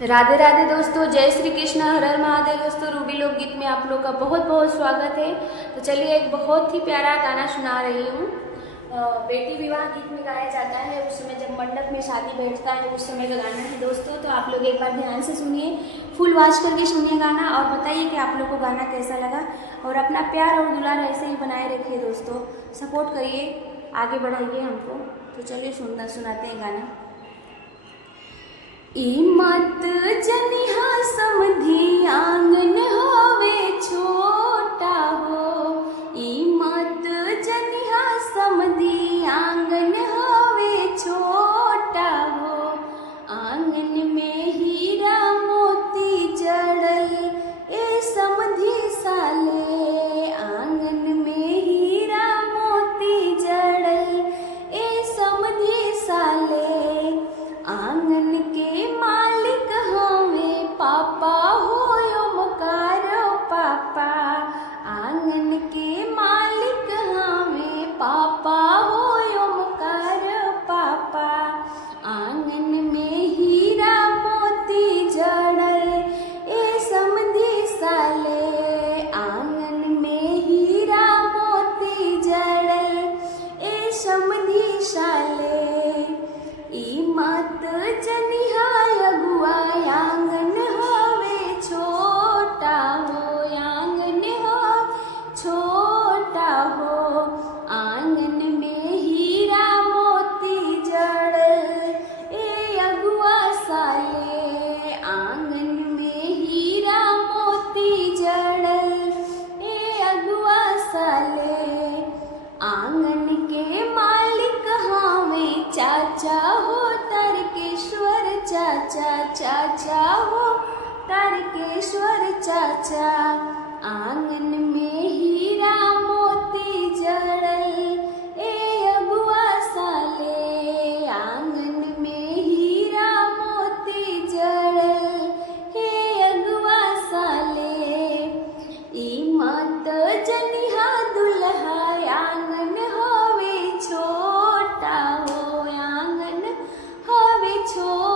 राधे राधे दोस्तों, जय श्री कृष्ण, हर हर महादेव। दोस्तों रूबी लोकगीत में आप लोग का बहुत बहुत स्वागत है। तो चलिए एक बहुत ही प्यारा गाना सुना रही हूँ। बेटी विवाह गीत में गाया जाता है, उस समय जब मंडप में शादी बैठता है उस समय का गाना है दोस्तों। तो आप लोग एक बार ध्यान से सुनिए, फुल वॉच करके सुनिए गाना और बताइए कि आप लोग को गाना कैसा लगा। और अपना प्यार और दुलार ऐसे ही बनाए रखिए दोस्तों, सपोर्ट करिए, आगे बढ़ाइए हमको। तो चलिए सुनाते हैं गाना। ई मत जनिहा समधी आंगन होवे छोटा हो, ई मत जनिहा समधी आंगन होवे छोटा हो। आंगन में हीरा मोती जड़ल ए समधी साले, आंगन में हीरा मोती जड़ल ए समधी साले। आंगन के मालिक हमें पापा होयो मकारो पापा, आंगन के मालिक हमें पापा होयो मकारो पापा। आंगन में हीरा मोती जड़ल ए समधी साले, आंगन में हीरा मोती जड़ल ए समधी साले। ई मत जनिहा अगुआ आंगन होवे छोटा हो, आंगन हो छोटा हो। आंगन में हीरा मोती जड़ल ए अगुआ साले, आंगन में हीरा मोती जड़ल ए अगुआ साले। आंगन के मालिक हमें चाचा हो तारकेश्वर चाचा, चाचा हो तारकेश्वर चाचा। आंगन में हीरा मोती जड़ल ए अगुआ साले, आंगन में हीरा मोती जड़ल हे अगुआ साले। ई मत जनिहा दुल्हा आंगन होवे छोटा हो, आंगन होवे छोटा।